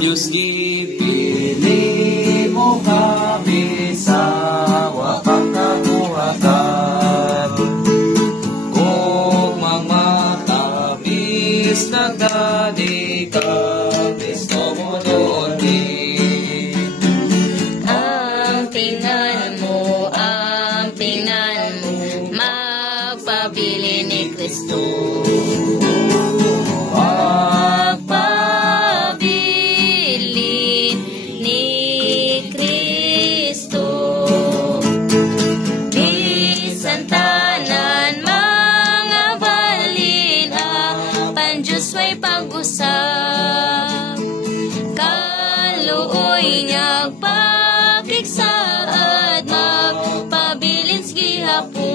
Diyos gipili mo kami sa wakang kabuhatan. Kung mamatamis na gani ka, Kristo mo doon din. Ang tingnan mo, magpabili ni Kristo. Magpabili ni Kristo. Bisan tanan mga balin, apan Diyos may pag-usap. Kaluoy niyag pakiksaad, magpabilin sige hapon.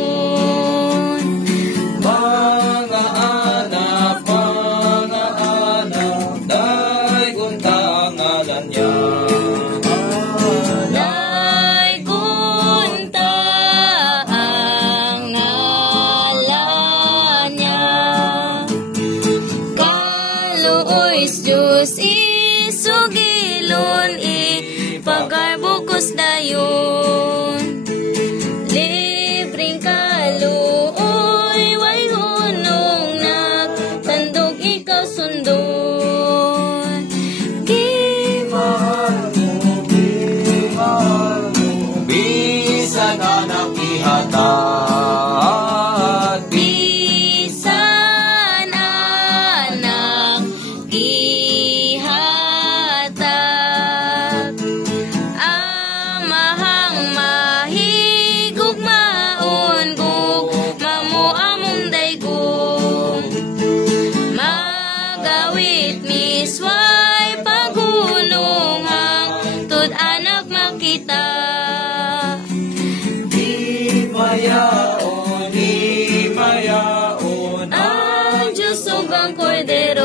Mga anak, dayon ta ngalan niya. Dayon ta ang ngalan niya. Kaluoy Diyos isugilon, ipagarbukos dayon. Libreng kaluoy, way hunong nagtandog ikaw sundon. Mahal mo, bisan anak ihatag. Bisan anak ihatag, amahang mahigugmaon, gugma mo among daigong. Magawit misway paghunong, hangtod anak makita. Di mayaon, Ang Diyos ug ang Kordero.